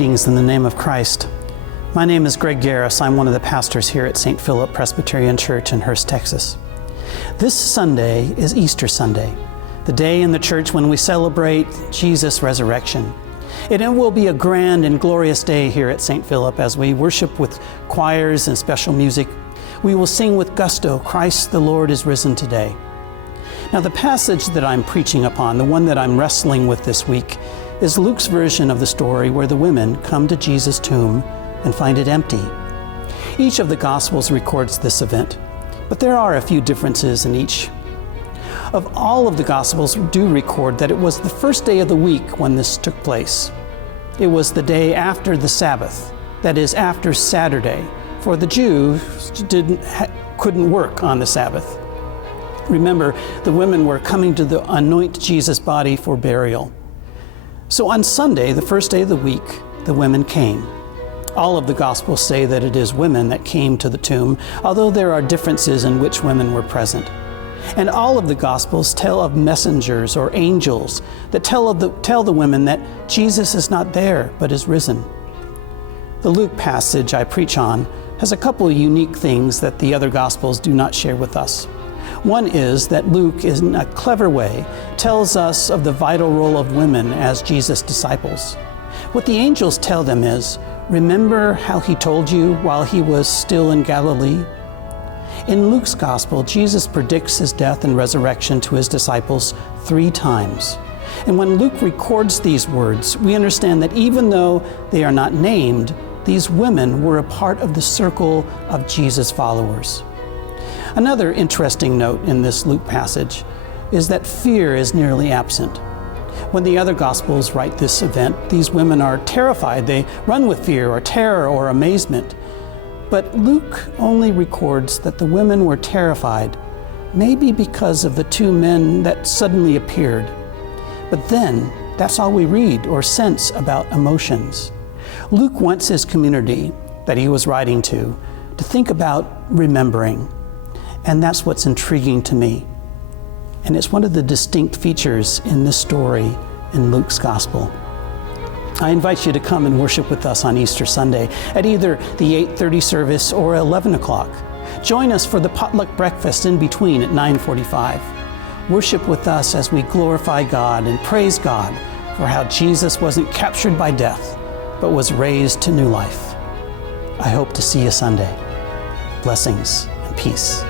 Greetings in the name of Christ. My name is Garis. I'm one of the pastors here at St. Philip Presbyterian Church in Hurst, Texas. This Sunday is Easter Sunday, the day in the church when we celebrate Jesus' resurrection. And it will be a grand and glorious day here at St. Philip as we worship with choirs and special music. We will sing with gusto, "Christ the Lord is risen today." Now, the passage that I'm preaching upon, the one that I'm wrestling with this week, is Luke's version of the story where the women come to Jesus' tomb and find it empty. Each of the Gospels records this event, but there are a few differences in each. Of all of the Gospels do record that it was the first day of the week when this took place. It was the day after the Sabbath, that is, after Saturday, for the Jews couldn't work on the Sabbath. Remember, the women were coming to anoint Jesus' body for burial. So on Sunday, the first day of the week, the women came. All of the Gospels say that it is women that came to the tomb, although there are differences in which women were present. And all of the Gospels tell of messengers or angels that tell the women that Jesus is not there, but is risen. The Luke passage I preach on has a couple of unique things that the other Gospels do not share with us. One is that Luke, in a clever way, tells us of the vital role of women as Jesus' disciples. What the angels tell them is, remember how he told you while he was still in Galilee? In Luke's gospel, Jesus predicts his death and resurrection to his disciples 3 times. And when Luke records these words, we understand that even though they are not named, these women were a part of the circle of Jesus' followers. Another interesting note in this Luke passage is that fear is nearly absent. When the other Gospels write this event, these women are terrified. They run with fear or terror or amazement. But Luke only records that the women were terrified, maybe because of the 2 men that suddenly appeared. But then, that's all we read or sense about emotions. Luke wants his community that he was writing to think about remembering. And that's what's intriguing to me. And it's one of the distinct features in this story in Luke's gospel. I invite you to come and worship with us on Easter Sunday at either the 8:30 service or 11 o'clock. Join us for the potluck breakfast in between at 9:45. Worship with us as we glorify God and praise God for how Jesus wasn't captured by death, but was raised to new life. I hope to see you Sunday. Blessings and peace.